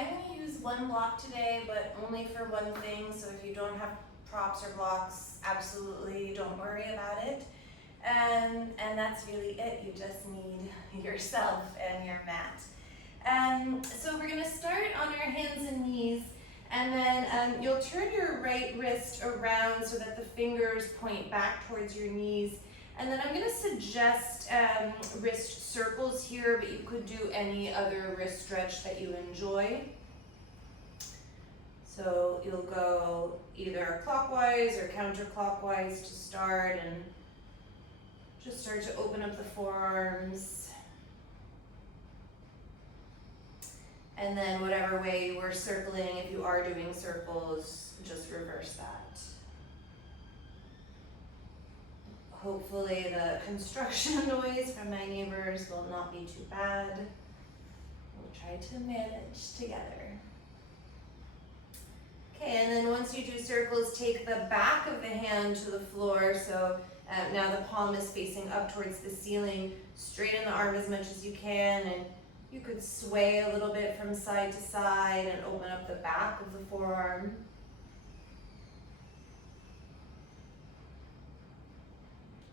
I'm going to use one block today, but only for one thing. So if you don't have props or blocks, absolutely don't worry about it. And that's really it. You just need yourself and your mat. So we're going to start on our hands and knees, and then you'll turn your right wrist around so that the fingers point back towards your knees. And then I'm going to suggest wrist circles here, but you could do any other wrist stretch that you enjoy. So you'll go either clockwise or counterclockwise to start, and just start to open up the forearms. And then whatever way you were circling, if you are doing circles, just reverse that. Hopefully the construction noise from my neighbors will not be too bad. We'll try to manage together. Okay, and then once you do circles, take the back of the hand to the floor. So now the palm is facing up towards the ceiling. Straighten the arm as much as you can, and you could sway a little bit from side to side and open up the back of the forearm.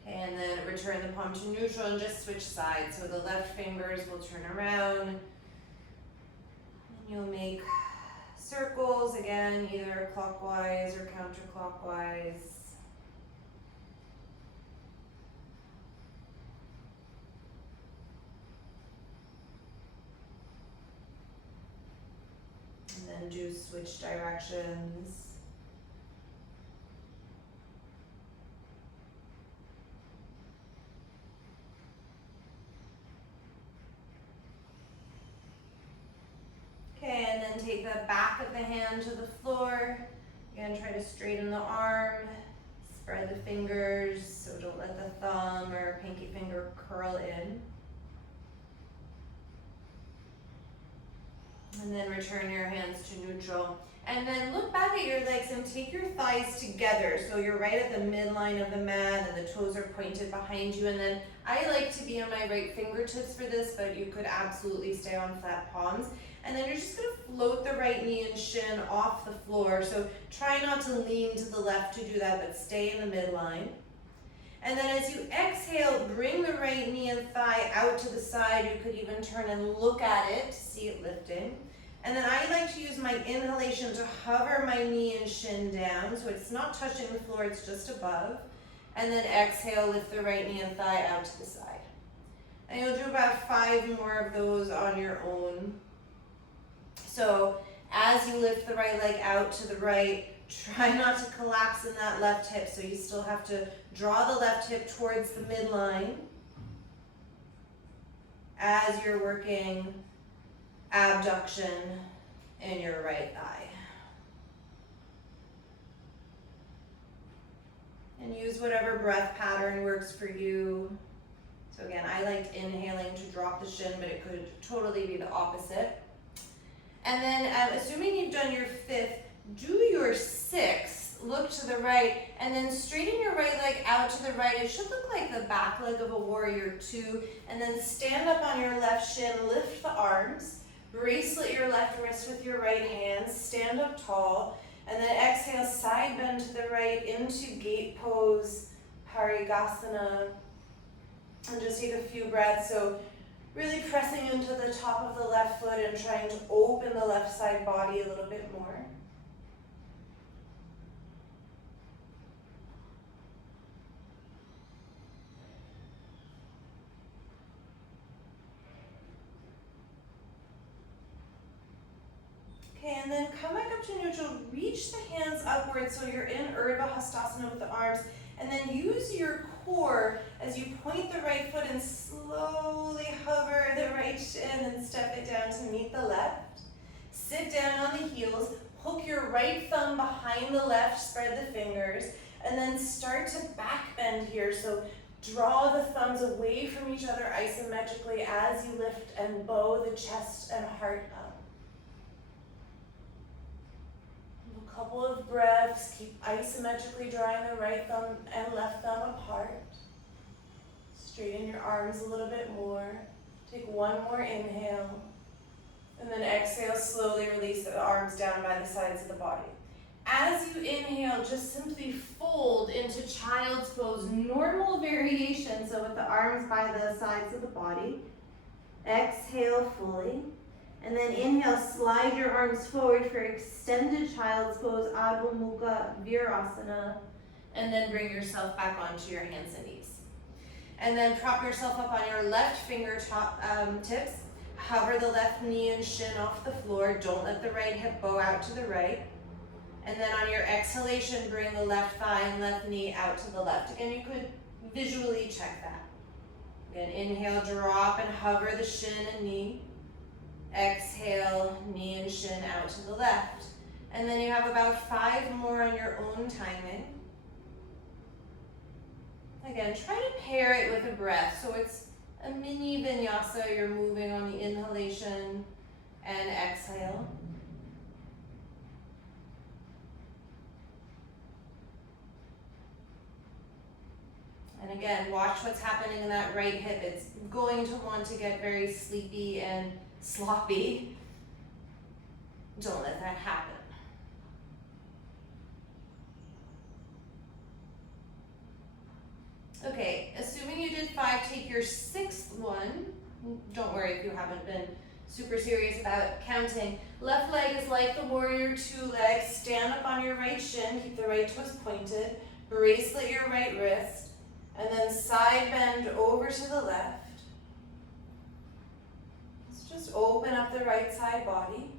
Okay, and then return the palm to neutral and just switch sides. So the left fingers will turn around. And you'll make circles again, either clockwise or counterclockwise. And then do switch directions. Okay, and then take the back of the hand to the floor. Again, try to straighten the arm, spread the fingers, so don't let the thumb or pinky finger curl in. And then return your hands to neutral. And then look back at your legs and take your thighs together. So you're right at the midline of the mat and the toes are pointed behind you. And then I like to be on my right fingertips for this, but you could absolutely stay on flat palms. And then you're just gonna float the right knee and shin off the floor. So try not to lean to the left to do that, but stay in the midline. And then as you exhale, bring the right knee and thigh out to the side. You could even turn and look at it to see it lifting. And then I like to use my inhalation to hover my knee and shin down. So it's not touching the floor, it's just above. And then exhale, lift the right knee and thigh out to the side. And you'll do about 5 more of those on your own. So as you lift the right leg out to the right, try not to collapse in that left hip. So you still have to draw the left hip towards the midline as you're working abduction in your right thigh. And use whatever breath pattern works for you. So again, I liked inhaling to drop the shin, but it could totally be the opposite. And then assuming you've done your 5th, do your 6th, look to the right, and then straighten your right leg out to the right. It should look like the back leg of a warrior 2. And then stand up on your left shin, lift the arms, bracelet your left wrist with your right hand, stand up tall, and then exhale, side bend to the right into gate pose, Parigasana. And just take a few breaths. So really pressing into the top of the left foot and trying to open the left side body a little bit more. Okay, and then come back up to neutral, reach the hands upwards so you're in Urdhva Hastasana with the arms, and then use your core as you point the right foot and slowly hover the right shin and step it down to meet the left. Sit down on the heels, hook your right thumb behind the left, spread the fingers, and then start to back bend here. So draw the thumbs away from each other isometrically as you lift and bow the chest and heart up. A couple of breaths, keep isometrically drawing the right thumb and left thumb apart. Straighten your arms a little bit more. Take one more inhale. And then exhale, slowly release the arms down by the sides of the body. As you inhale, just simply fold into child's pose, normal variation, so with the arms by the sides of the body. Exhale fully. And then inhale, slide your arms forward for extended child's pose, Adho Mukha Virasana. And then bring yourself back onto your hands and knees. And then prop yourself up on your left fingertips. Hover the left knee and shin off the floor. Don't let the right hip bow out to the right. And then on your exhalation, bring the left thigh and left knee out to the left. Again, you could visually check that. Again, inhale, drop and hover the shin and knee. Exhale, knee and shin out to the left. And then you have about 5 more on your own timing. Again, try to pair it with a breath. So it's a mini vinyasa. You're moving on the inhalation and exhale. And again, watch what's happening in that right hip. It's going to want to get very sleepy and sloppy. Don't let that happen. Okay, assuming you did 5, take your 6th one. Don't worry if you haven't been super serious about counting. Left leg is like the warrior 2 legs. Stand up on your right shin, keep the right toes pointed. Bracelet your right wrist, and then side bend over to the left. Let's just open up the right side body.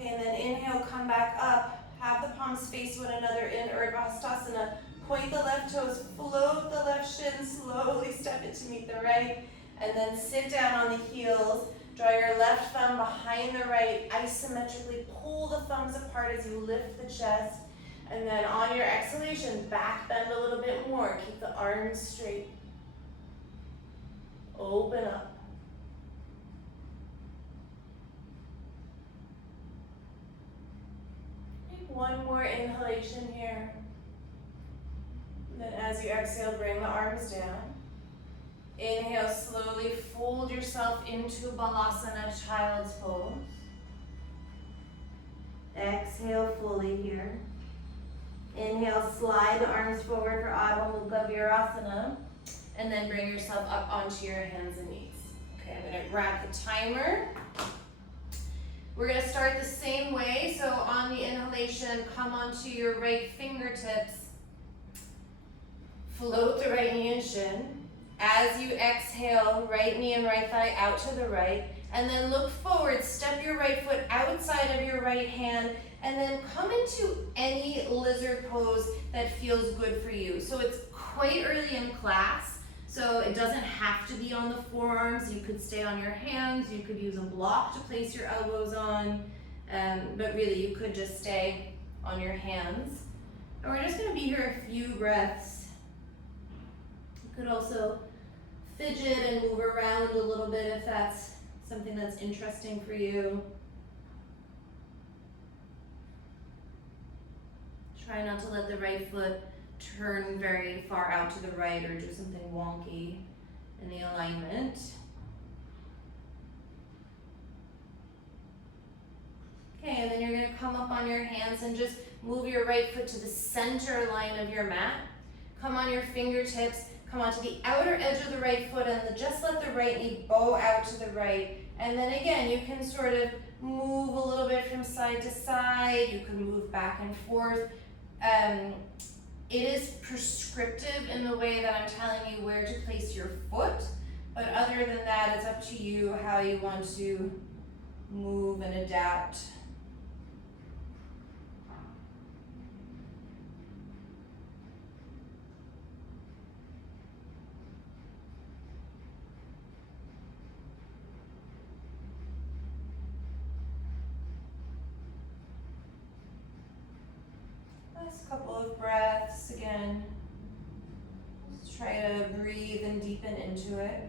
And then inhale, come back up. Have the palms face one another in Urdhva Hastasana. Point the left toes, float the left shin, slowly step it to meet the right. And then sit down on the heels. Draw your left thumb behind the right. Isometrically pull the thumbs apart as you lift the chest. And then on your exhalation, back bend a little bit more. Keep the arms straight. Open up. One more inhalation here. And then as you exhale, bring the arms down. Inhale, slowly fold yourself into Balasana, child's pose. Exhale fully here. Inhale, slide the arms forward for Adho Mukha Virasana. And then bring yourself up onto your hands and knees. Okay, I'm gonna grab the timer. We're going to start the same way. So on the inhalation, come onto your right fingertips. Float the right knee and shin. As you exhale, right knee and right thigh out to the right. And then look forward, step your right foot outside of your right hand, and then come into any lizard pose that feels good for you. So it's quite early in class. So it doesn't have to be on the forearms. You could stay on your hands. You could use a block to place your elbows on. But really, you could just stay on your hands. And we're just going to be here a few breaths. You could also fidget and move around a little bit if that's something that's interesting for you. Try not to let the right foot turn very far out to the right or do something wonky in the alignment. Okay, and then you're going to come up on your hands and just move your right foot to the center line of your mat. Come on your fingertips, come onto the outer edge of the right foot, and just let the right knee bow out to the right. And then again, you can sort of move a little bit from side to side. You can move back and forth. It is prescriptive in the way that I'm telling you where to place your foot, but other than that, it's up to you how you want to move and adapt. Last couple of breaths again. Just try to breathe and deepen into it.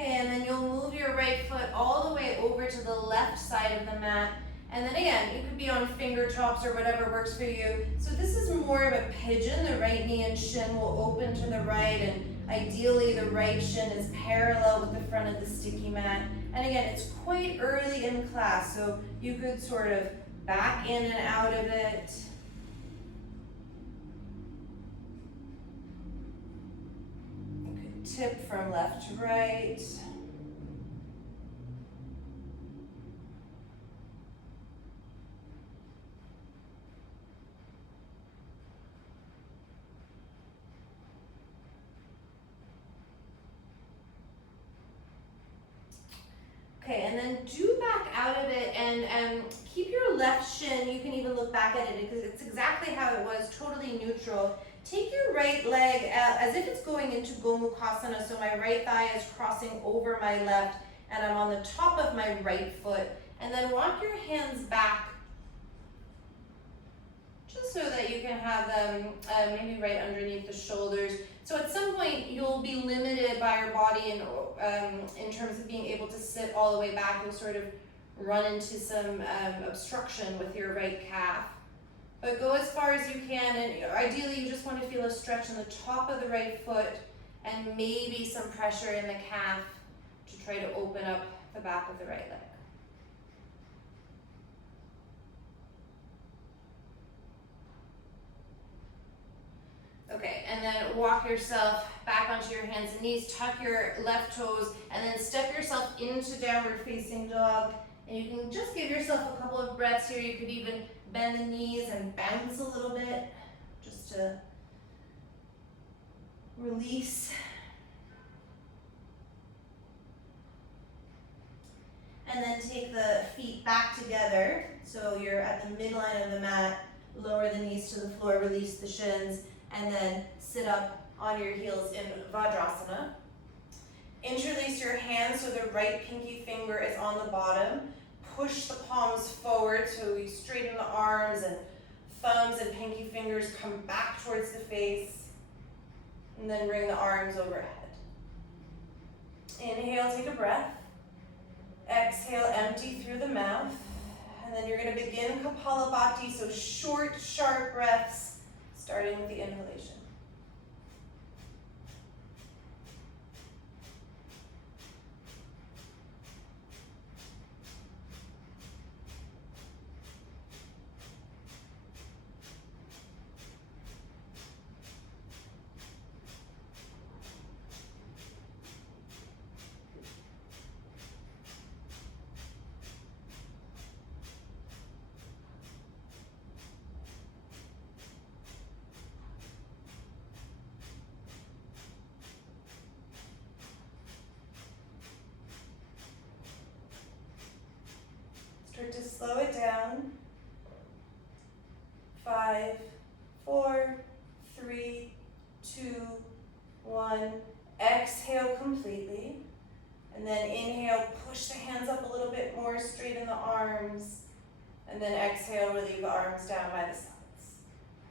Okay, and then you'll move your right foot all the way over to the left side of the mat. And then again, you could be on finger chops or whatever works for you. So this is more of a pigeon. The right knee and shin will open to the right, and ideally the right shin is parallel with the front of the sticky mat. And again, it's quite early in class, so you could sort of back in and out of it. You could tip from left to right. Okay, and then do back out of it and keep your left shin, you can even look back at it because it's exactly how it was, totally neutral. Take your right leg as if it's going into Gomukhasana, so my right thigh is crossing over my left and I'm on the top of my right foot. And then walk your hands back just so that you can have them maybe right underneath the shoulders. So at some point you'll be limited by your body in terms of being able to sit all the way back. You'll sort of run into some obstruction with your right calf. But go as far as you can, and ideally you just want to feel a stretch in the top of the right foot and maybe some pressure in the calf to try to open up the back of the right leg. Okay, and then walk yourself back onto your hands and knees, tuck your left toes, and then step yourself into downward facing dog. And you can just give yourself a couple of breaths here. You could even bend the knees and bounce a little bit, just to release. And then take the feet back together. So you're at the midline of the mat, lower the knees to the floor, release the shins, and then sit up on your heels in Vajrasana. Interlace your hands so the right pinky finger is on the bottom. Push the palms forward so you straighten the arms and thumbs and pinky fingers come back towards the face. And then bring the arms overhead. Inhale, take a breath. Exhale, empty through the mouth. And then you're going to begin Kapalabhati, so short, sharp breaths, starting with the inhalation. Start to slow it down. 5, 4, 3, 2, 1. Exhale completely. And then inhale, push the hands up a little bit more, straighten the arms. And then exhale, relieve the arms down by the sides.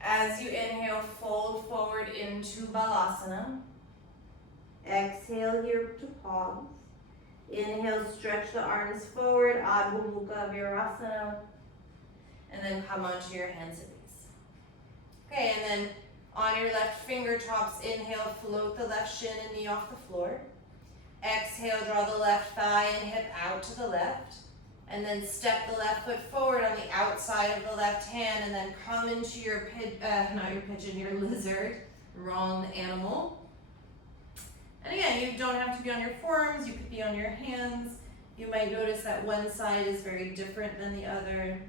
As you inhale, fold forward into Balasana. Exhale here to pause. Inhale, stretch the arms forward, Adho Mukha Virasana, and then come onto your hands and knees. Okay, and then on your left fingertips, inhale, float the left shin and knee off the floor. Exhale, draw the left thigh and hip out to the left, and then step the left foot forward on the outside of the left hand, and then come into your your lizard, wrong animal. And again, you don't have to be on your forearms, you could be on your hands. You might notice that one side is very different than the other.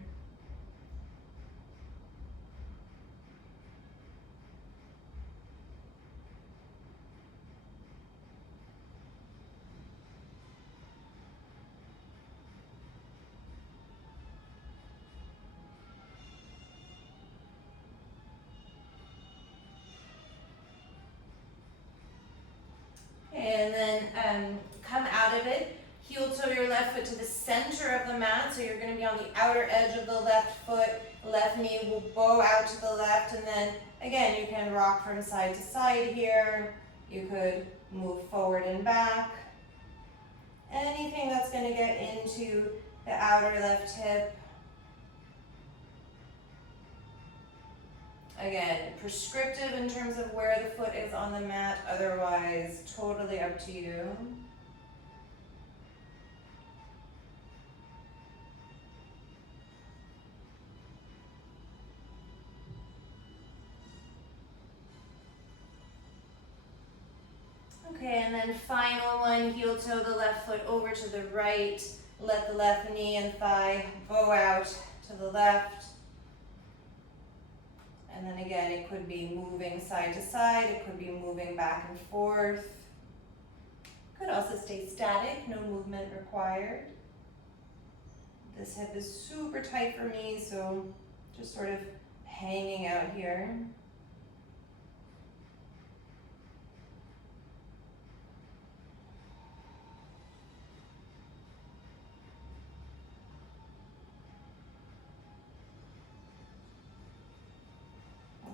And then come out of it, heel toe your left foot to the center of the mat, so you're going to be on the outer edge of the left foot, left knee will bow out to the left, and then again you can rock from side to side here, you could move forward and back, anything that's going to get into the outer left hip. Again, prescriptive in terms of where the foot is on the mat, otherwise totally up to you. Okay, and then final one, heel toe the left foot over to the right. Let the left knee and thigh bow out to the left. And then again, it could be moving side to side, it could be moving back and forth. Could also stay static, no movement required. This hip is super tight for me, so just sort of hanging out here.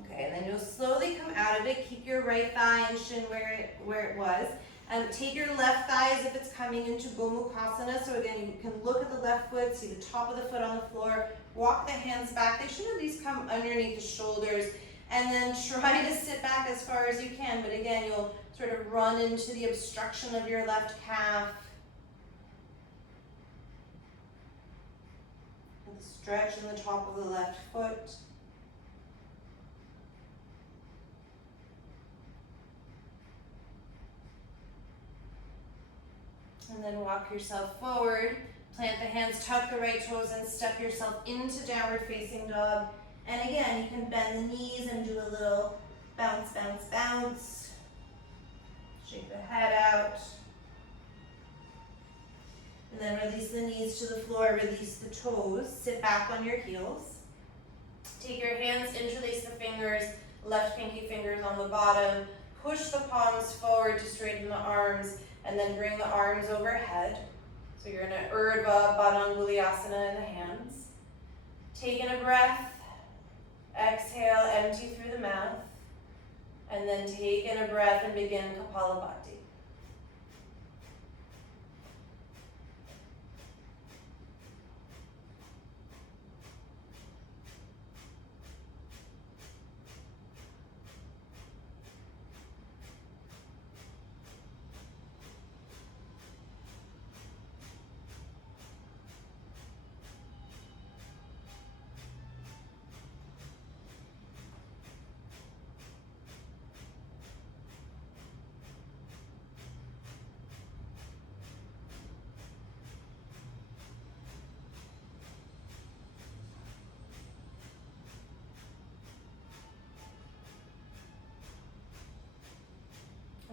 Okay, and then you'll slowly come out of it. Keep your right thigh and shin where it was. Take your left thigh as if it's coming into Gomukhasana. So again, you can look at the left foot, see the top of the foot on the floor, walk the hands back. They should at least come underneath the shoulders, and then try to sit back as far as you can. But again, you'll sort of run into the obstruction of your left calf. And stretch in the top of the left foot. And then walk yourself forward, plant the hands, tuck the right toes and step yourself into downward facing dog. And again, you can bend the knees and do a little bounce, bounce, bounce. Shake the head out. And then release the knees to the floor, release the toes, sit back on your heels. Take your hands, interlace the fingers, left pinky fingers on the bottom, push the palms forward to straighten the arms, and then bring the arms overhead. So you're in an Urdhva Badanguliasana in the hands. Take in a breath, exhale, empty through the mouth, and then take in a breath and begin Kapalabhati.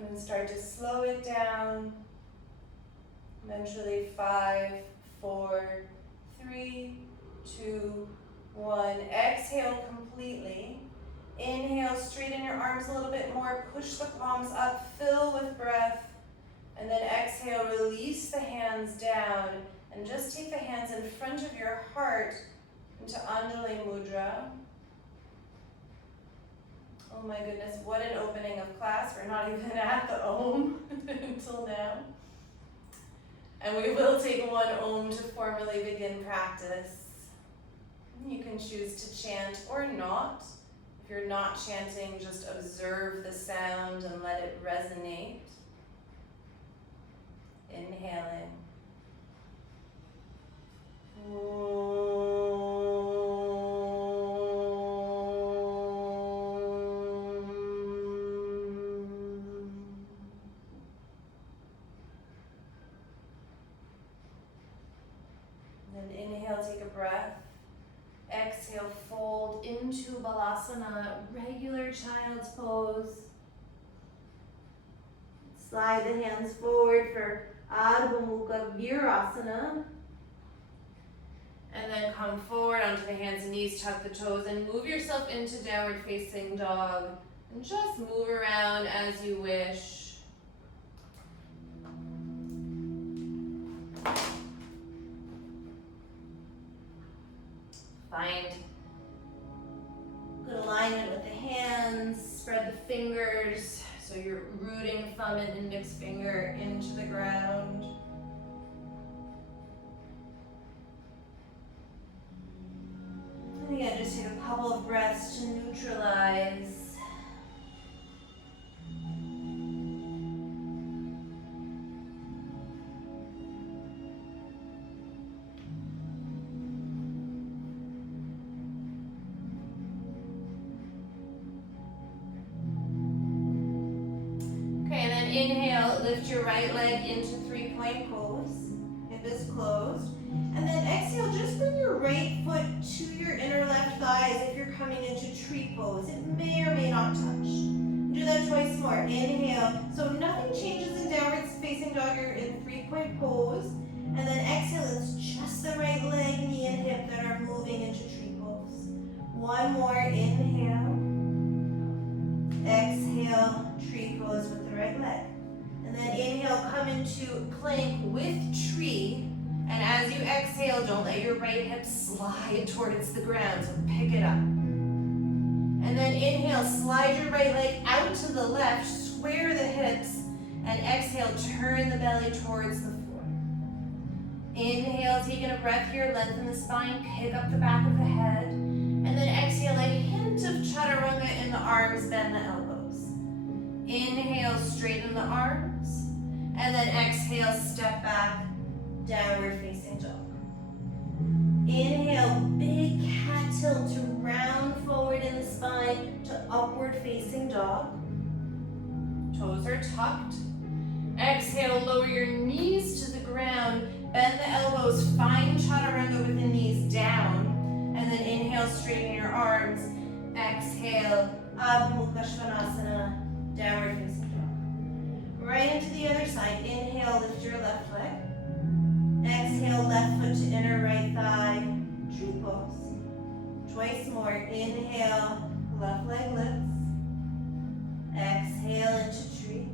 And start to slow it down. Eventually 5, 4, 3, 2, 1. Exhale completely. Inhale, straighten your arms a little bit more. Push the palms up, fill with breath. And then exhale, release the hands down. And just take the hands in front of your heart into Anjali Mudra. Oh my goodness, what an opening of class. We're not even at the Om until now. And we will take one Om to formally begin practice. You can choose to chant or not. If you're not chanting, just observe the sound and let it resonate. Inhaling. Inhale, take a breath. Exhale, fold into Balasana, regular child's pose. Slide the hands forward for Ardha Mukha Virasana. And then come forward onto the hands and knees, tuck the toes, and move yourself into downward facing dog. And just move around as you wish. Find good alignment with the hands, spread the fingers, so you're rooting thumb and index finger into the ground. And again, just take a couple of breaths to neutralize. Inhale, lift your right leg into three-point pose. Hip is closed. And then exhale, just bring your right foot to your inner left thighs if you're coming into tree pose. It may or may not touch. Do that twice more. Inhale. So nothing changes in downward facing dog. You're in three-point pose. And then exhale, it's just the right leg, knee, and hip that are moving into tree pose. One more. Inhale. Exhale, tree pose with the right leg. And then inhale, come into plank with tree. And as you exhale, don't let your right hip slide towards the ground, so pick it up. And then inhale, slide your right leg out to the left, square the hips, and exhale, turn the belly towards the floor. Inhale, taking a breath here, lengthen the spine, pick up the back of the head. And then exhale, a hint of chaturanga in the arms, bend the elbows. Inhale, straighten the arms. And then exhale, step back, downward facing dog. Inhale, big cat tilt to round forward in the spine to upward facing dog. Toes are tucked. Exhale, lower your knees to the ground. Bend the elbows, find chaturanga with the knees down. And then inhale, straighten your arms. Exhale, Adho Mukha Svanasana, downward facing dog. Right into the other side. Inhale, lift your left leg. Exhale, left foot to inner right thigh, tree pose. Twice more. Inhale, left leg lifts. Exhale into tree.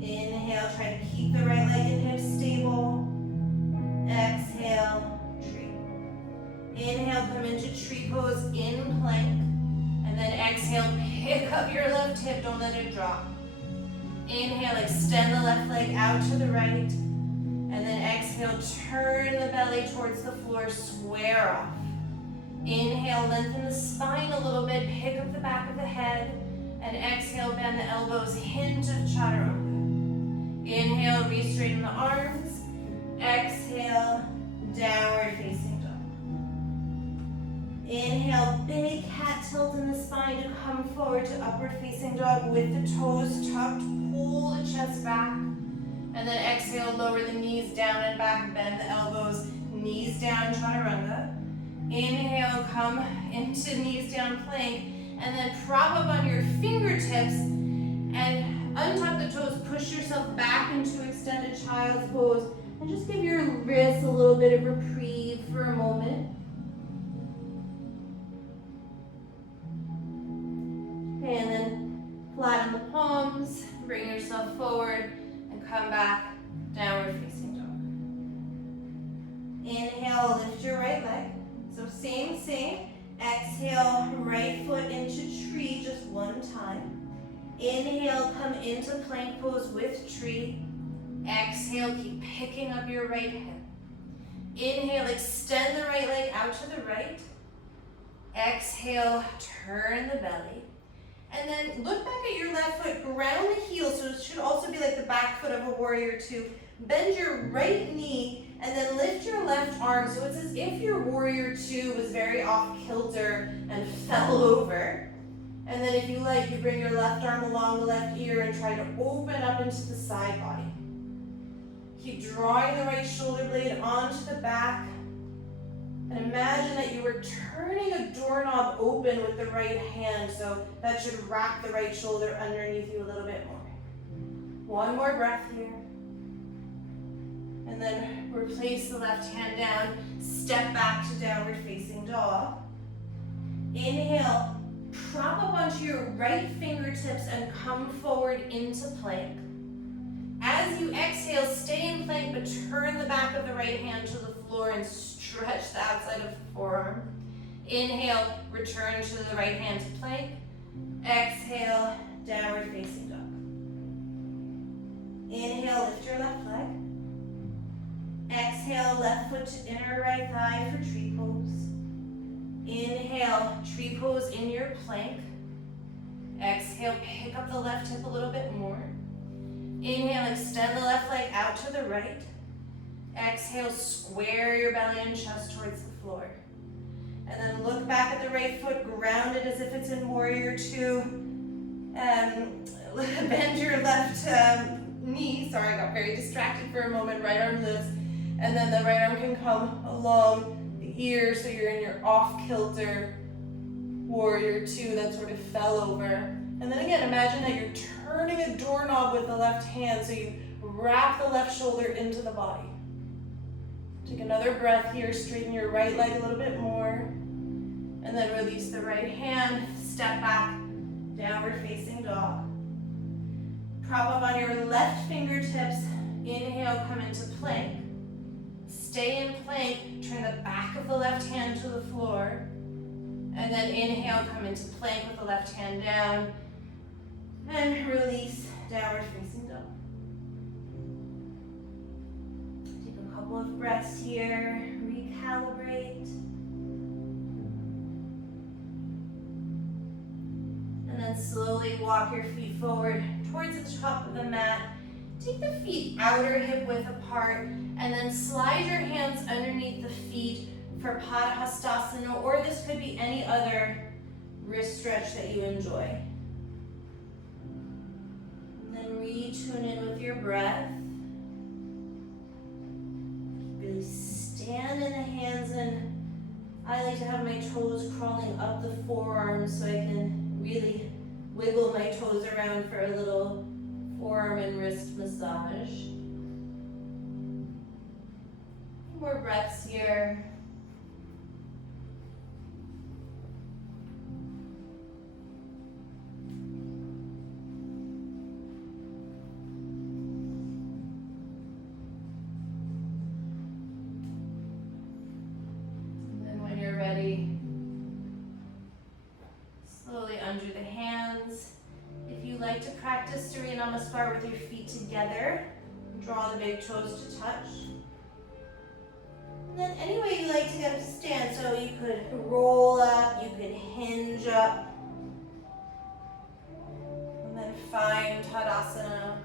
Inhale, try to keep the right leg and hips stable. Exhale, tree. Inhale, come into tree pose in plank. And then exhale, pick up your left hip, don't let it drop. Inhale, extend the left leg out to the right. And then exhale, turn the belly towards the floor, square off. Inhale, lengthen the spine a little bit, pick up the back of the head. And exhale, bend the elbows, hint of chaturanga. Inhale, re-straighten the arms. Exhale, downward facing dog. Inhale, big cat tilt in the spine to come forward to upward facing dog with the toes tucked. Pull the chest back. And then exhale, lower the knees down and back, bend the elbows, knees down, chaturanga. Inhale, come into knees down plank. And then prop up on your fingertips and untuck the toes, push yourself back into extended child's pose. And just give your wrists a little bit of reprieve for a moment. Okay, and then flatten the palms, bring yourself forward, and come back, downward facing dog. Inhale, lift your right leg. So same. Exhale, right foot into tree just one time. Inhale, come into plank pose with tree. Exhale, keep picking up your right hip. Inhale, extend the right leg out to the right. Exhale, turn the belly. And then look back at your left foot, ground the heel, so it should also be like the back foot of a warrior two. Bend your right knee and then lift your left arm, so it's as if your warrior two was very off kilter and fell over. And then if you like, you bring your left arm along the left ear and try to open up into the side body. Keep drawing the right shoulder blade onto the back. And imagine that you were turning a doorknob open with the right hand, so that should wrap the right shoulder underneath you a little bit more. One more breath here. And then replace the left hand down, step back to downward facing dog. Inhale, prop up onto your right fingertips and come forward into plank. As you exhale, stay in plank, but turn the back of the right hand to the floor and stretch the outside of the forearm. Inhale, return to the right hand to plank. Exhale, downward facing dog. Inhale, lift your left leg. Exhale, left foot to inner right thigh for tree pose. Inhale, tree pose in your plank. Exhale, pick up the left hip a little bit more. Inhale, extend the left leg out to the right. Exhale, square your belly and chest towards the floor. And then look back at the right foot, ground it as if it's in warrior two. Bend your left knee. Sorry, I got very distracted for a moment. Right arm lifts. And then the right arm can come along the ear so you're in your off-kilter warrior two that sort of fell over. And then again, imagine that you're turning a doorknob with the left hand, so you wrap the left shoulder into the body. Take another breath here, straighten your right leg a little bit more, and then release the right hand, step back, downward facing dog. Prop up on your left fingertips, inhale, come into plank. Stay in plank, turn the back of the left hand to the floor, and then inhale, come into plank with the left hand down, and release, downward facing dog. Take a couple of breaths here, recalibrate. And then slowly walk your feet forward towards the top of the mat. Take the feet outer hip width apart, and then slide your hands underneath the feet for Padahastasana, or this could be any other wrist stretch that you enjoy. And then retune in with your breath. Really stand in the hands, and I like to have my toes crawling up the forearms so I can really wiggle my toes around for a little forearm and wrist massage. More breaths here. And then when you're ready, slowly undo the hands. If you like to practice Surya Namaskar with your feet together, draw the big toes to touch. And then any way you like to get up to stand, so you could roll up, you could hinge up, and then find Tadasana.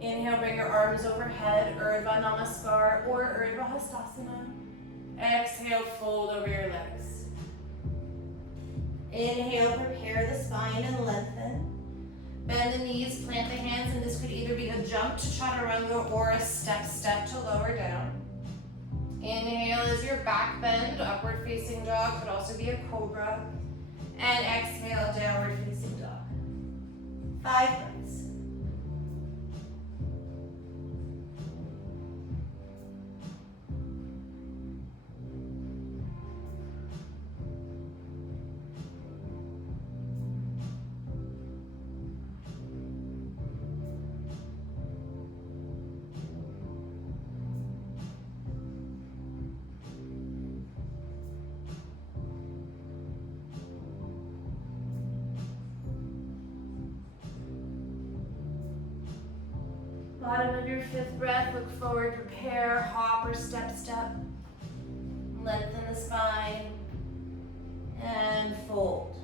Inhale, bring your arms overhead, Urdhva Namaskar or Urdhva Hastasana. Exhale, fold over your legs. Inhale, prepare the spine and lengthen. Bend the knees, plant the hands, and this could either be a jump to chaturanga or a step to lower down. Inhale is your back bend, upward facing dog, could also be a cobra. And exhale, downward facing dog. 5 breaths. Bottom of your 5th breath, look forward, prepare, hop or step. Lengthen the spine and fold.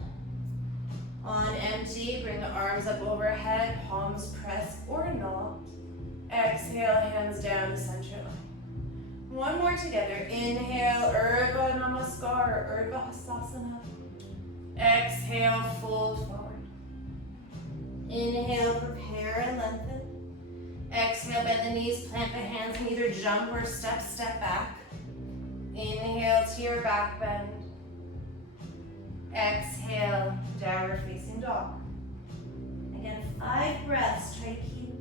On empty, bring the arms up overhead, palms press or not. Exhale, hands down to center line. One more together. Inhale, Urdhva Namaskar or Urdhva Hastasana. Exhale, fold forward. Inhale, prepare and lengthen. Exhale, bend the knees, plant the hands, and either jump or step back. Inhale to your back bend. Exhale, downward facing dog. Again, 5 breaths. Try to keep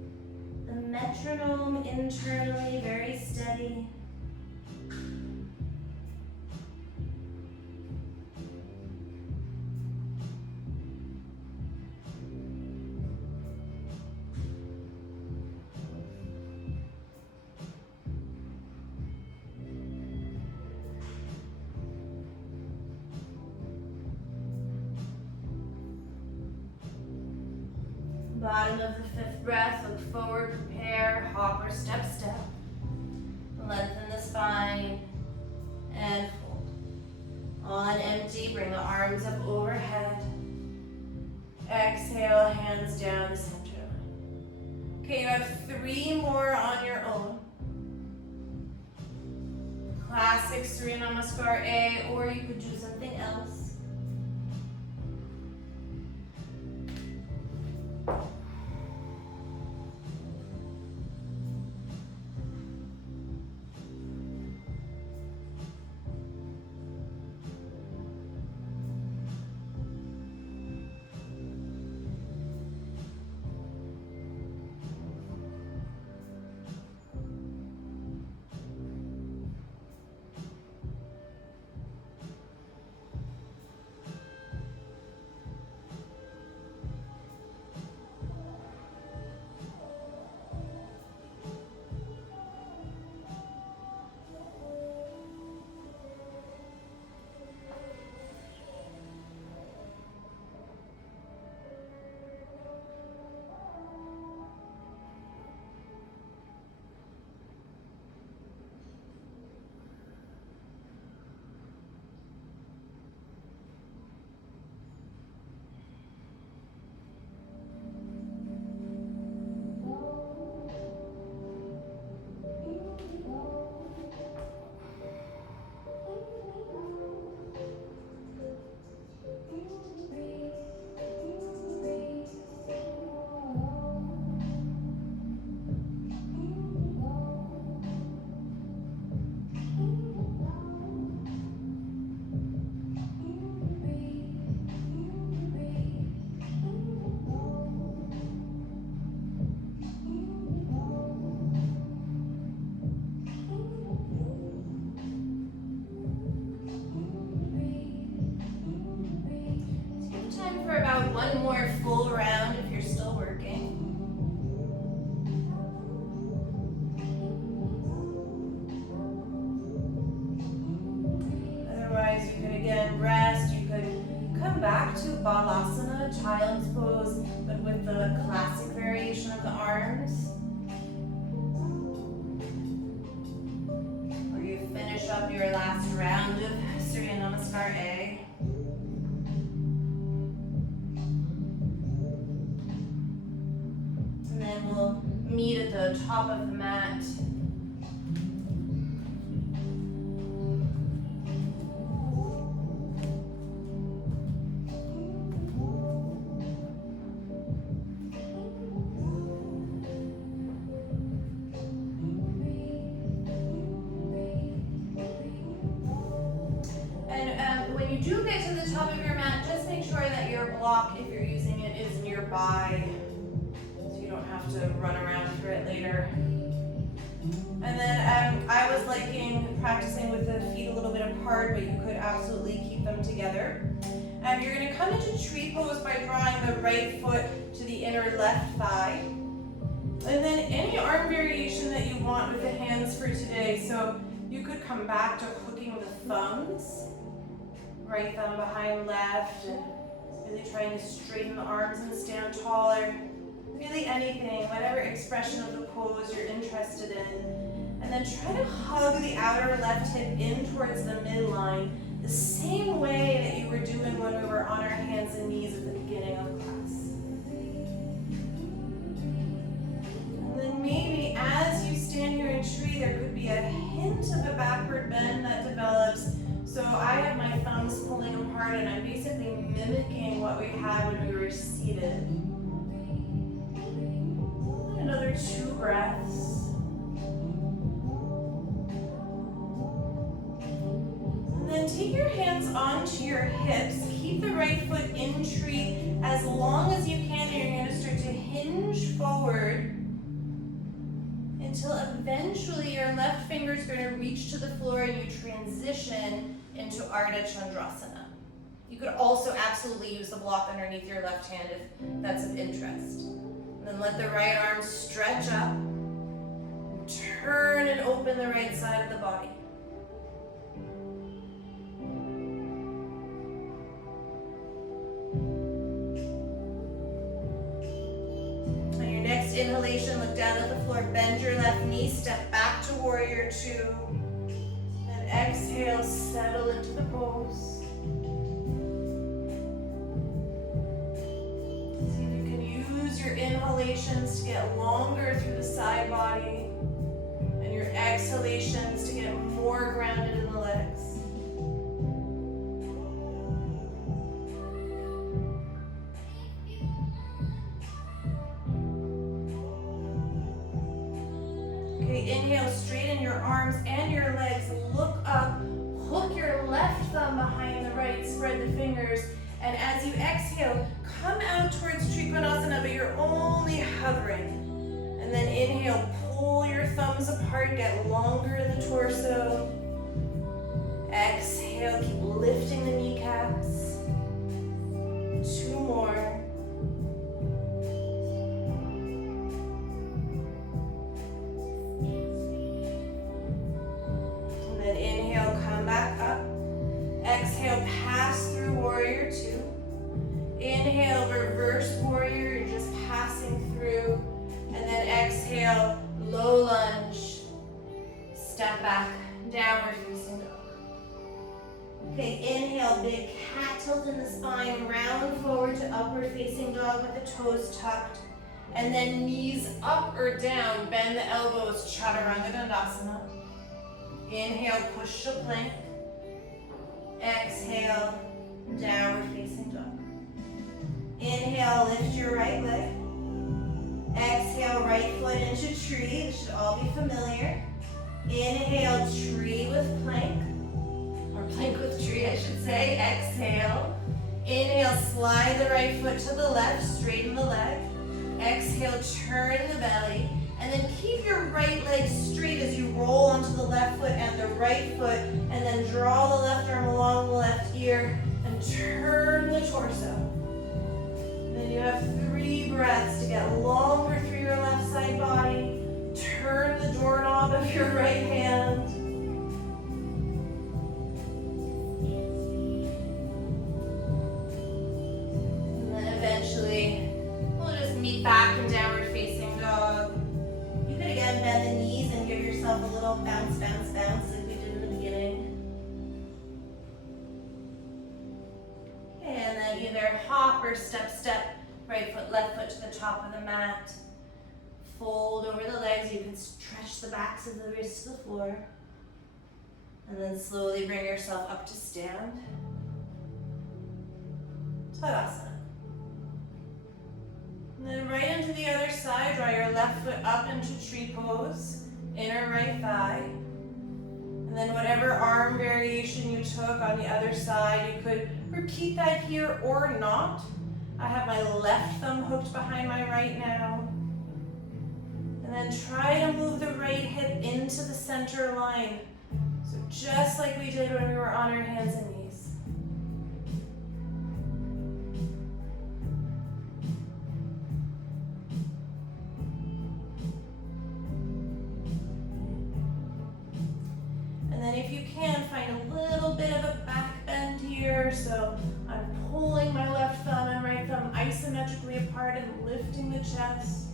the metronome internally very steady. Bottom of the 5th breath, look forward, prepare, hop or step. Lengthen the spine and fold. On empty, bring the arms up overhead. Exhale, hands down the center line. Okay, you have 3 more on your own. Classic Surya Namaskar A, or you could do something else. One more full round if you're still working. Otherwise, you could again rest. You could come back to Balasana, child's pose, but with the classic variation of the arms. Or you finish up your last round of Surya Namaskar A. We'll meet at the top of the mat. And when you do get to the top of your mat, just make sure that your block, if you're using it, is nearby. Have to run around for it later. And then I was liking practicing with the feet a little bit apart, but you could absolutely keep them together. You're going to come into tree pose by drawing the right foot to the inner left thigh. And then any arm variation that you want with the hands for today. So you could come back to hooking the thumbs, right thumb behind left, and really trying to straighten the arms and stand taller. Really anything, whatever expression of the pose you're interested in. And then try to hug the outer left hip in towards the midline, the same way that you were doing when we were on our hands and knees at the beginning of class. And then maybe as you stand here in tree, there could be a hint of a backward bend that develops. So I have my thumbs pulling apart and I'm basically mimicking what we had when we were seated. Another 2 breaths. And then take your hands onto your hips. Keep the right foot in tree as long as you can. And you're going to start to hinge forward until eventually your left finger is going to reach to the floor and you transition into Ardha Chandrasana. You could also absolutely use the block underneath your left hand if that's of interest. Then let the right arm stretch up. Turn and open the right side of the body. On your next inhalation, inhalation, look down at the floor, bend your left knee, step back to warrior two. Then exhale, settle into the pose. See if you can use your inhalations to get longer through the side body, and your exhalations to get more grounded in the legs. Inhale, straighten your arms and your legs, look up, hook your left thumb behind the right, spread the fingers, and as you exhale, come out towards Trikonasana, but you're only hovering. And then inhale, pull your thumbs apart, get longer in the torso. Exhale, keep lifting the kneecaps. 2 more. Exhale, pass through warrior two. Inhale, reverse warrior, you're just passing through. And then exhale, low lunge. Step back, downward facing dog. Okay, inhale, big cat tilt in the spine, round forward to upward facing dog with the toes tucked. And then knees up or down, bend the elbows, Chaturanga Dandasana. Inhale, push to plank. Exhale, downward facing dog. Inhale, lift your right leg. Exhale, right foot into tree. This should all be familiar. Inhale, tree with plank. Or plank with tree, I should say. Exhale. Inhale, slide the right foot to the left, straighten the leg. Exhale, turn the belly. And then keep your right leg straight as you roll onto the left foot and the right foot, and then draw the left arm along the left ear and turn the torso. And then you have 3 breaths to get longer through your left side body. Turn the doorknob of your right hand. And then eventually, we'll just meet back in downward facing dog. Again, bend the knees and give yourself a little bounce, bounce, bounce like we did in the beginning. And then either hop or step, step, right foot, left foot to the top of the mat. Fold over the legs. You can stretch the backs of the wrists to the floor. And then slowly bring yourself up to stand. Tadasana. And then right into the other side, draw your left foot up into tree pose, inner right thigh. And then whatever arm variation you took on the other side, you could repeat that here or not. I have my left thumb hooked behind my right now. And then try to move the right hip into the center line. So just like we did when we were on our hands and knees. And then if you can, find a little bit of a back bend here. So I'm pulling my left thumb and right thumb isometrically apart and lifting the chest.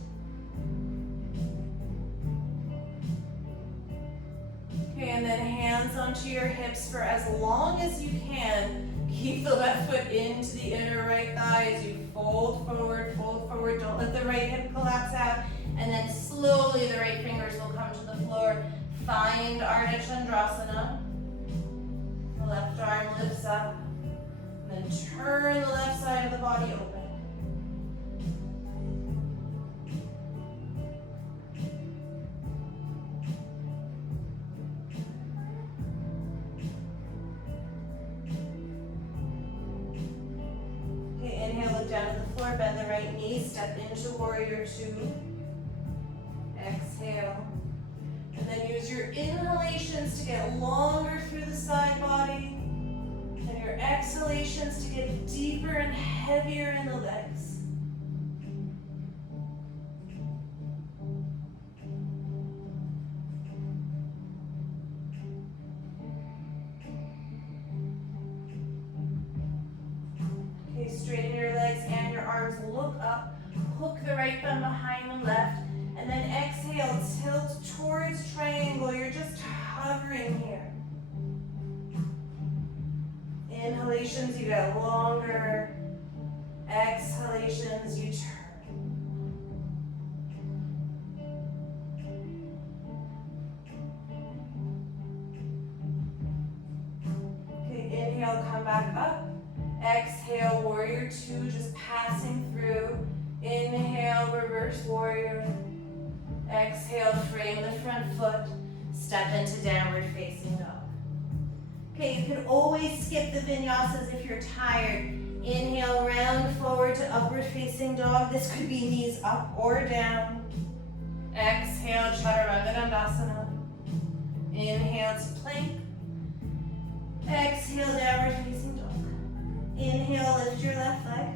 Okay, and then hands onto your hips for as long as you can. Keep the left foot into the inner right thigh as you fold forward, fold forward. Don't let the right hip collapse out. And then slowly the right fingers will come to the floor. Find Ardha Chandrasana. The left arm lifts up. And then turn the left side of the body open. Okay, inhale, look down to the floor, bend the right knee, step into warrior two. Exhale. And then use your inhalations to get longer through the side body. And your exhalations to get deeper and heavier in the legs. Okay, straighten your legs and your arms. Look up. Hook the right thumb behind the left. inhalations, you get longer. Exhalations, you turn. Okay, inhale, come back up. Exhale, warrior two, just passing through. Inhale, reverse warrior. Exhale, frame the front foot. Step into downward facing dog. Okay, you can always skip the vinyasas if you're tired. Inhale, round forward to upward facing dog. This could be knees up or down. Exhale, chaturanga dandasana. Inhale to plank. Exhale, downward facing dog. Inhale, lift your left leg.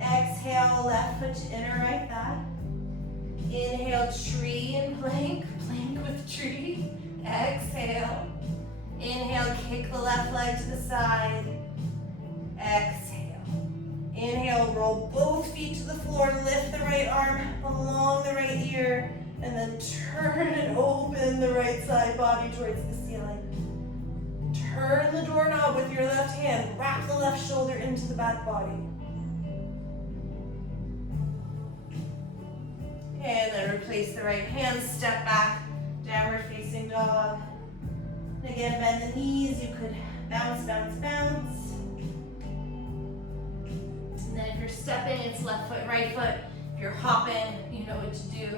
Exhale, left foot to inner right thigh. Inhale, tree and plank. Plank with tree. Exhale. Inhale, kick the left leg to the side. Exhale. Inhale, roll both feet to the floor. Lift the right arm along the right ear. And then turn and open the right side body towards the ceiling. Turn the doorknob with your left hand. Wrap the left shoulder into the back body. And then replace the right hand. Step back, downward facing dog. And again, bend the knees. You could bounce, bounce, bounce. And then if you're stepping, it's left foot, right foot. If you're hopping, you know what to do.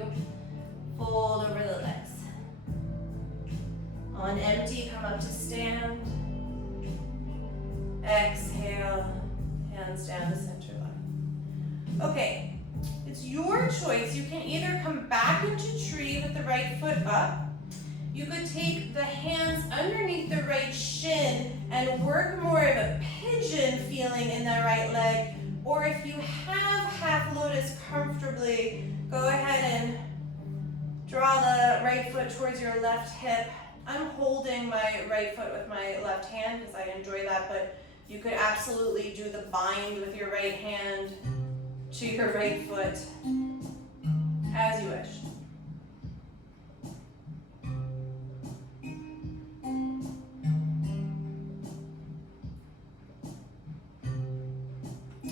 Fold over the legs. On empty, come up to stand. Exhale, hands down the center line. Okay, it's your choice. You can either come back into tree with the right foot up. You could take the hands underneath the right shin and work more of a pigeon feeling in the right leg. Or if you have half lotus comfortably, go ahead and draw the right foot towards your left hip. I'm holding my right foot with my left hand because I enjoy that, but you could absolutely do the bind with your right hand to your right foot as you wish.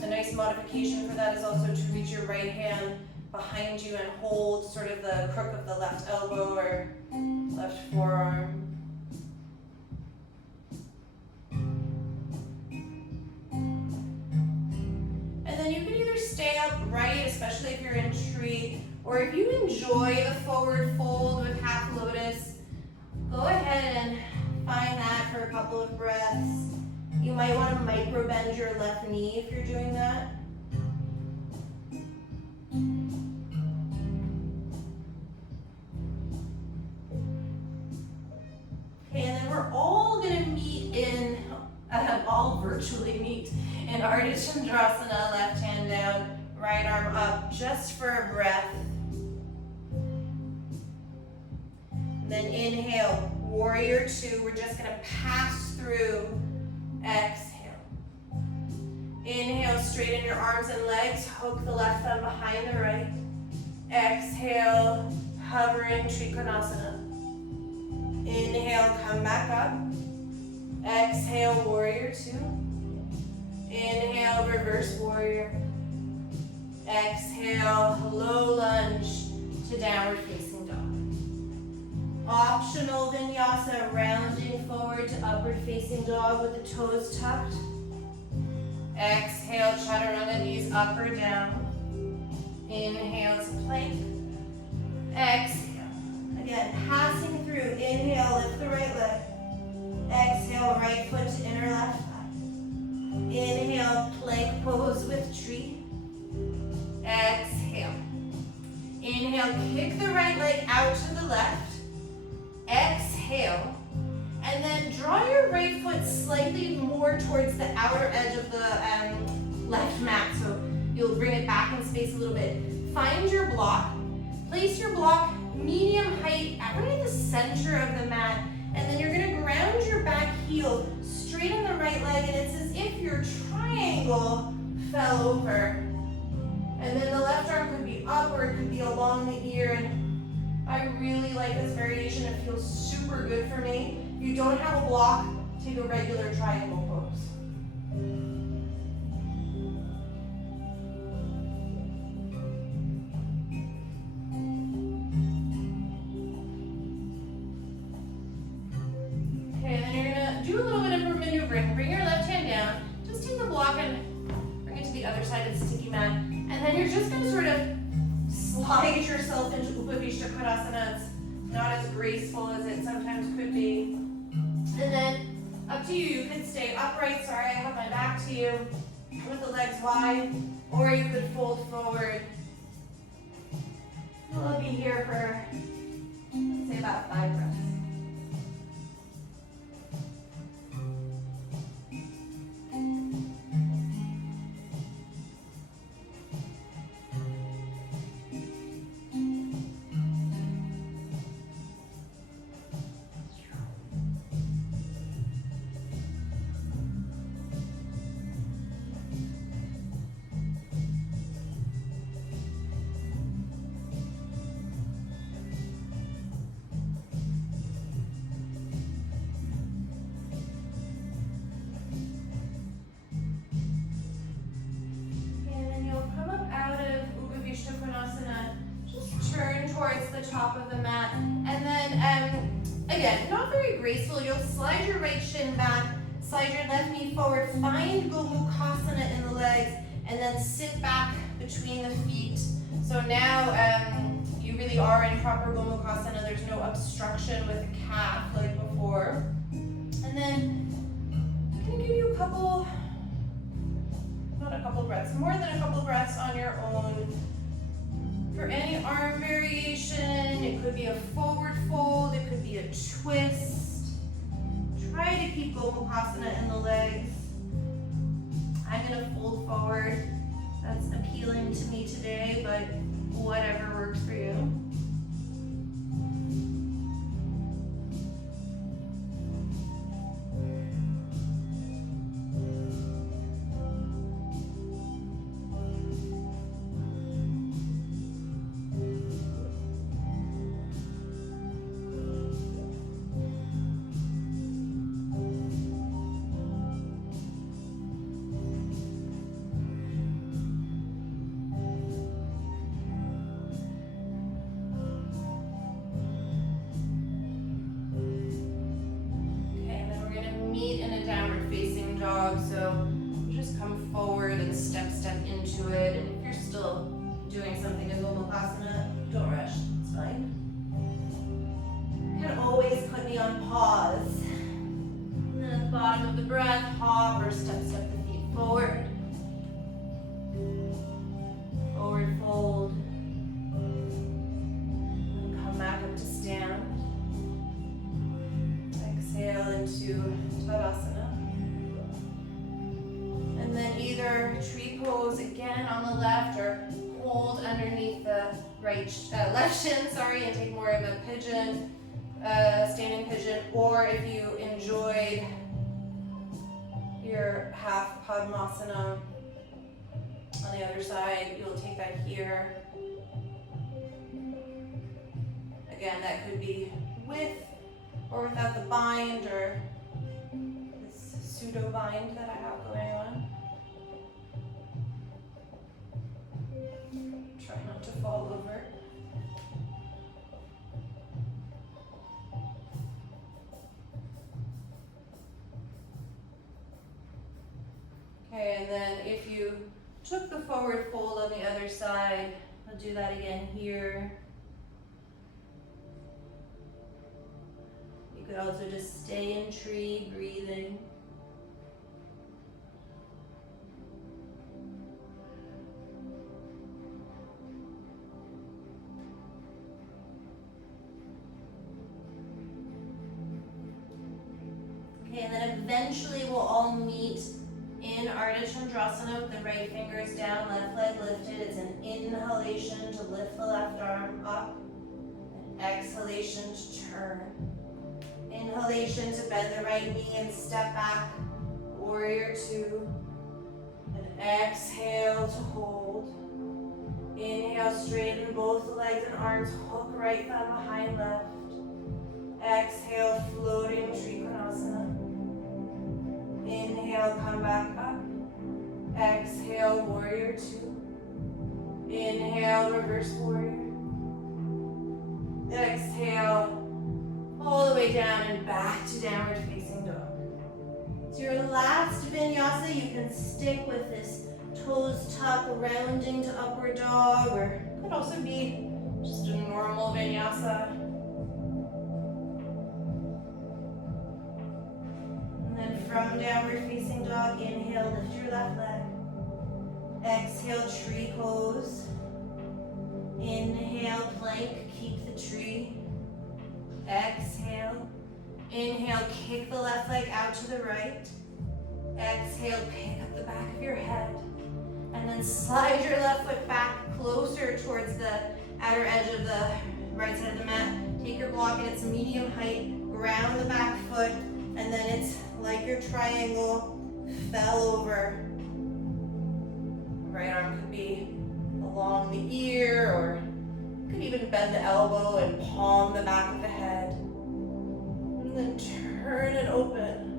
A nice modification for that is also to reach your right hand behind you and hold sort of the crook of the left elbow or left forearm. And then you can either stay upright, especially if you're in tree, or if you enjoy the forward fold with half lotus, go ahead and find that for a couple of breaths. You might want to micro bend your left knee if you're doing that. Okay, and then we're all going to meet in, all virtually meet in Ardha Chandrasana, left hand down, right arm up, just for a breath. And then inhale, warrior two. We're just going to pass through. Exhale. Inhale, straighten your arms and legs. Hook the left thumb behind the right. Exhale, hovering Trikonasana. Inhale, come back up. Exhale, warrior two. Inhale, reverse warrior. Exhale, low lunge to downward facing dog. Optional vinyasa, rounding forward to upward facing dog with the toes tucked. Exhale, chaturanga, knees up or down. Inhale to plank. Exhale. Again, passing through. Inhale, lift the right leg. Exhale, right foot to inner left thigh. Inhale, plank pose with tree. Exhale. Inhale, kick the right leg out to the left. Exhale, and then draw your right foot slightly more towards the outer edge of the left mat, so you'll bring it back in space a little bit. Find your block, place your block medium height right at the center of the mat, and then you're going to ground your back heel straight on the right leg, and it's as if your triangle fell over. And then the left arm could be up or it could be along the ear, and I really like this variation. It feels super good for me. If you don't have a block, take a regular triangle pose. gonna block and bring it to the other side of the sticky mat. And then you're just gonna sort of slide yourself into Upavishta Konasana. It's not as graceful as it sometimes could be. And then up to you, you could stay upright. Sorry, I have my back to you with the legs wide, or you could fold forward. We'll be here for, let's say, about 5 breaths. Turn towards the top of the mat, and then again, not very graceful. You'll slide your right shin back, slide your left knee forward, find Gomukhasana in the legs, and then sit back between the feet. So now you really are in proper Gomukhasana. There's no obstruction with the calf like before. And then I'm gonna give you more than a couple breaths on your own. For any arm variation, it could be a forward fold, it could be a twist. Try to keep Gomukhasana in the legs. I'm gonna fold forward. That's appealing to me today, but whatever works for you. So just come forward and step into it. And if you're still doing something in Gomukhasana, don't rush, it's fine. You can always put me on pause. And then at the bottom of the breath, hop or step the feet forward. Forward fold. And come back up to stand. Exhale into Tadasana. And then either tree pose again on the left or hold underneath the left shin, and take more of a pigeon, standing pigeon, or if you enjoyed your half Padmasana on the other side, you'll take that here. Again, that could be with or without the bind or this pseudo bind that I have going on. Try not to fall over. Okay, and then if you took the forward fold on the other side, I'll do that again here. You could also just stay in tree, breathing. Okay, and then eventually we'll all meet in Ardha Chandrasana with the right fingers down, left leg lifted. It's an inhalation to lift the left arm up, an exhalation to turn. Inhalation to bend the right knee and step back, warrior two. And exhale to hold. Inhale, straighten both the legs and arms, hook right thumb behind left. Exhale, floating Trikonasana. Inhale, come back up. Exhale, warrior two. Inhale, reverse warrior. Exhale, all the way down and back to downward facing dog. So your last vinyasa, you can stick with this toes tuck, rounding to upward dog, or it could also be just a normal vinyasa. And then from downward facing dog, inhale, lift your left leg. Exhale, tree pose. Inhale, plank, keep the tree. Exhale. Inhale, kick the left leg out to the right. Exhale, pick up the back of your head. And then slide your left foot back closer towards the outer edge of the right side of the mat. Take your block at its medium height, ground the back foot, and then it's like your triangle fell over. Right arm could be along the ear, or you could even bend the elbow and palm the back of the head. And then turn it open.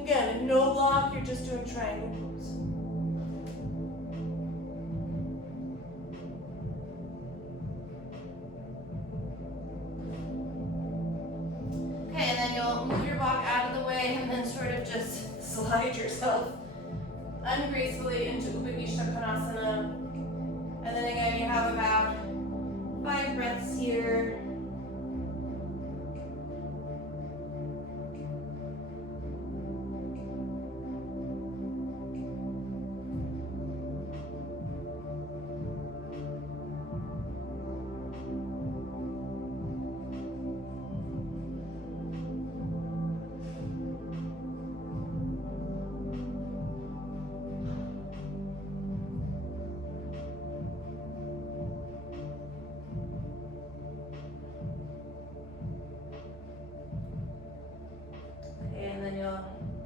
Again, no block, you're just doing triangle pose. Okay, and then you'll move your block out of the way and then sort of just slide yourself ungracefully into Upagishta Konasana. And then again, you have about 5 breaths here.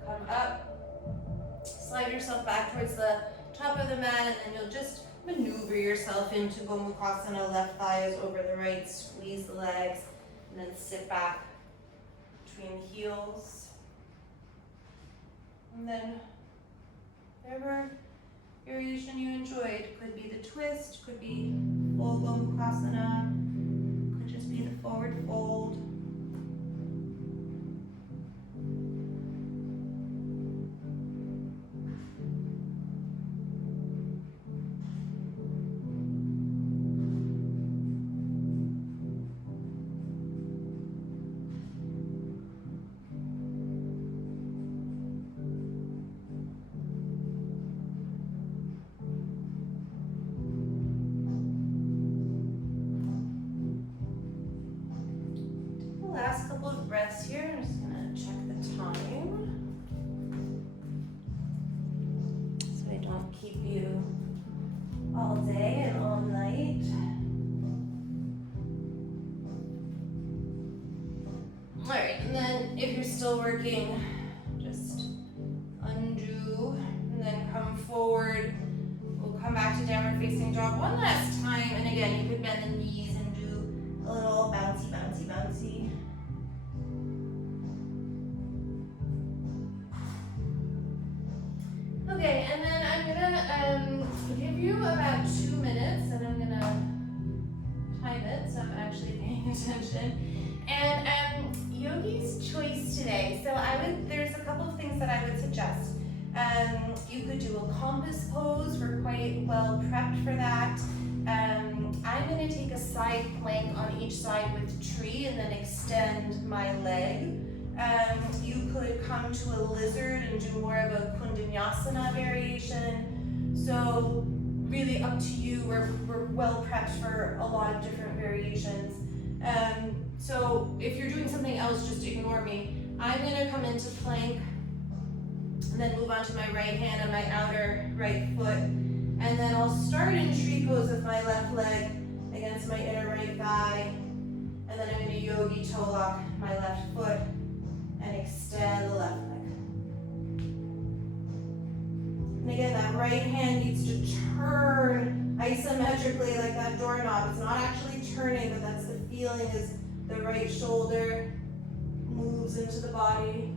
Come up, slide yourself back towards the top of the mat, and then you'll just maneuver yourself into Gomukhasana, left thigh is over the right, squeeze the legs, and then sit back between the heels. And then whatever variation you enjoyed, could be the twist, could be full Gomukhasana, could just be the forward fold. Last couple of breaths here. I'm just gonna check the time so I don't keep you all day and all night. All right, and then if you're still working, just undo and then come forward. We'll come back to downward facing dog one last time, and again, you could bend the knees and do a little bouncy, bouncy, bouncy. Okay, and then I'm gonna give you about 2 minutes, and I'm gonna time it so I'm actually paying attention. And yogi's choice today. So there's a couple of things that I would suggest. You could do a compass pose. We're quite well prepped for that. I'm gonna take a side plank on each side with tree and then extend my leg. You could come to a lizard and do more of a Kundanyasana variation. So really up to you. We're well prepped for a lot of different variations. So if you're doing something else, just ignore me. I'm gonna come into plank and then move on to my right hand on my outer right foot. And then I'll start in tree pose with my left leg against my inner right thigh. And then I'm gonna yogi toe lock my left foot and extend the left leg. And again, that right hand needs to turn isometrically like that doorknob. It's not actually turning, but that's the feeling, is the right shoulder moves into the body.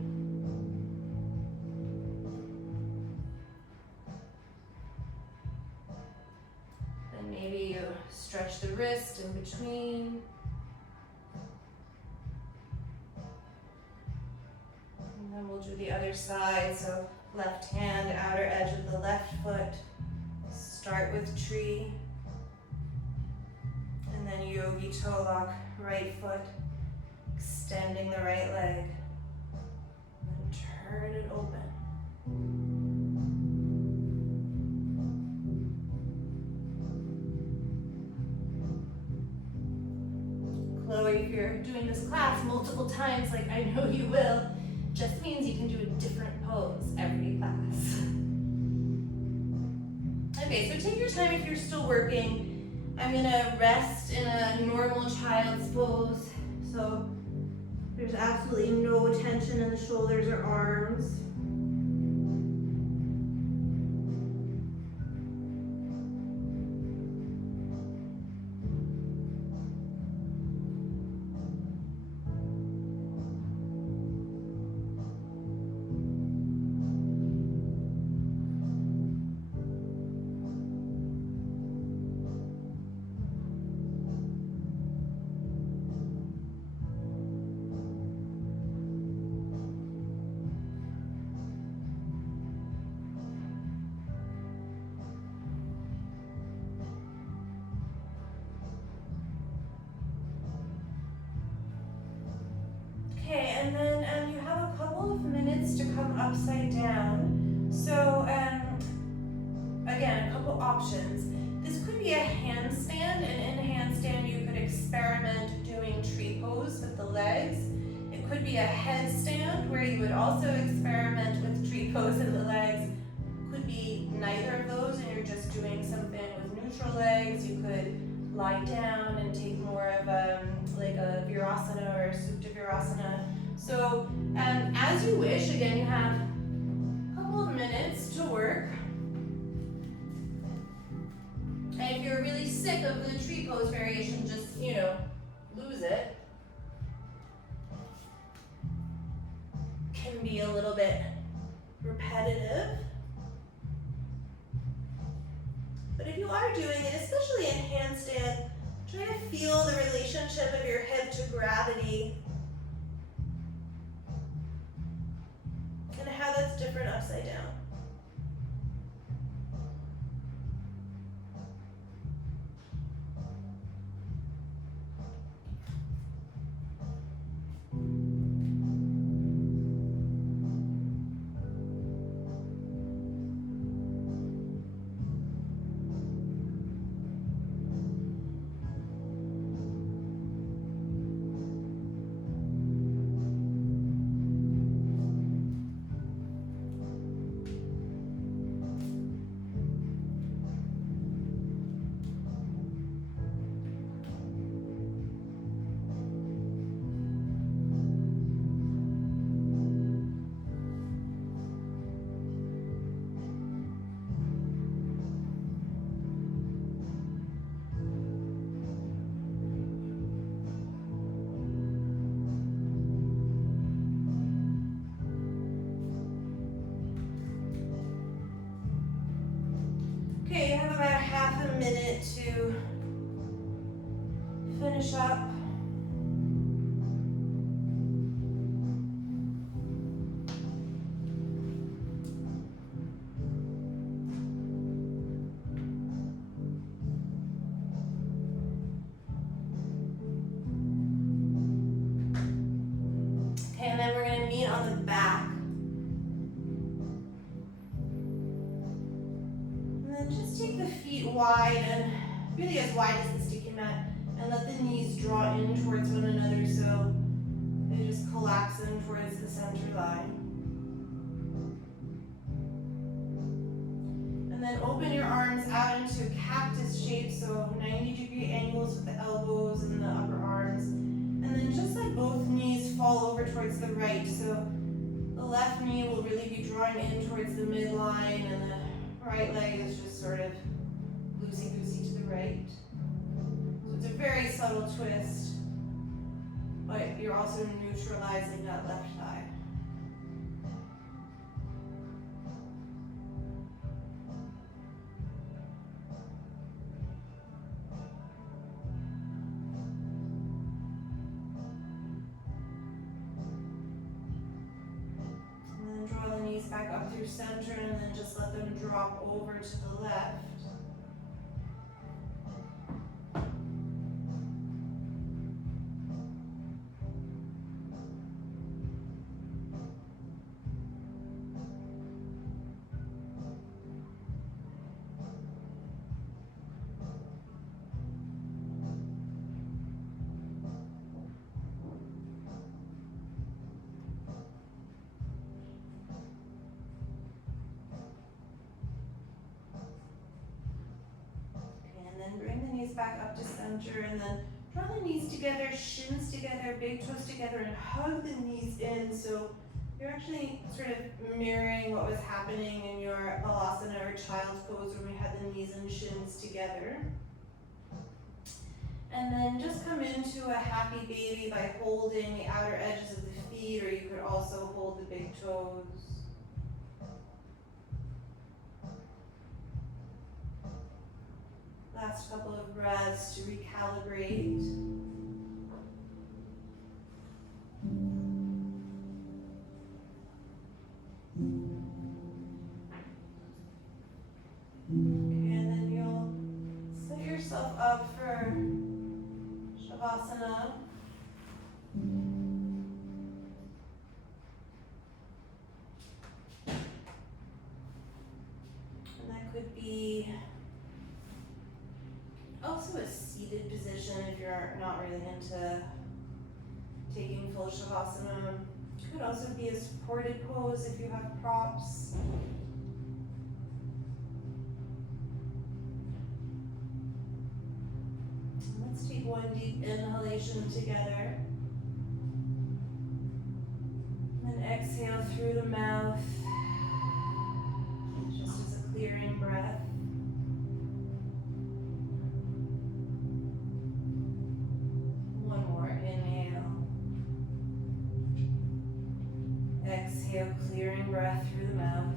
Then maybe you stretch the wrist in between. And then other side. So left hand, outer edge of the left foot. Start with tree. And then yogi toe lock, right foot. Extending the right leg. And turn it open. Chloe, if you're doing this class multiple times, like I know you will, just means you can do a different pose every class. Okay, so take your time if you're still working. I'm gonna rest in a normal child's pose. So there's absolutely no tension in the shoulders or arms. Okay, and then you have a couple of minutes to come upside down. So again, a couple options. This could be a handstand, and in a handstand you could experiment doing tree pose with the legs. It could be a headstand where you would also experiment with tree pose and the legs. Could be neither of those and you're just doing something with neutral legs. You could lie down and take more of like a virasana or supta virasana. So as you wish, again, you have a couple of minutes to work. And if you're really sick of the tree pose variation, just, lose it. Can be a little bit repetitive. But if you are doing it, especially in handstand, try to feel the relationship of your hip to gravity and how that's different upside down. Okay, you have about half a minute to finish up. Okay, and then we're going to meet on the back. Just take the feet wide, and really as wide as the sticky mat, and let the knees draw in towards one another so they just collapse in towards the center line. And then open your arms out into a cactus shape, so 90-degree angles with the elbows and the upper arms. And then just let both knees fall over towards the right, so the left knee will really be drawing in towards the midline, and the right leg is just sort of loosey-goosey to the right. So it's a very subtle twist, but you're also neutralizing that left thigh. And then draw back up through center, and then just let them drop over to the left. Bring the knees back up to center, and then draw the knees together, shins together, big toes together, and hug the knees in. So you're actually sort of mirroring what was happening in your balasana or child's pose when we had the knees and shins together. And then just come into a happy baby by holding the outer edges of the feet, or you could also hold the big toes. Last couple of breaths to recalibrate. Okay, and then you'll set yourself up for Shavasana. And that could be also a seated position if you're not really into taking full Shavasana. It could also be a supported pose if you have props. Let's take one deep inhalation together. And exhale through the mouth, just as a clearing breath. Exhale, clearing breath through the mouth.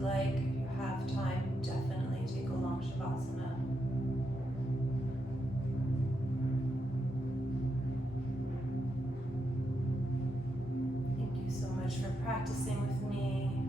Like, if you have time, definitely take a long Shavasana. Thank you so much for practicing with me.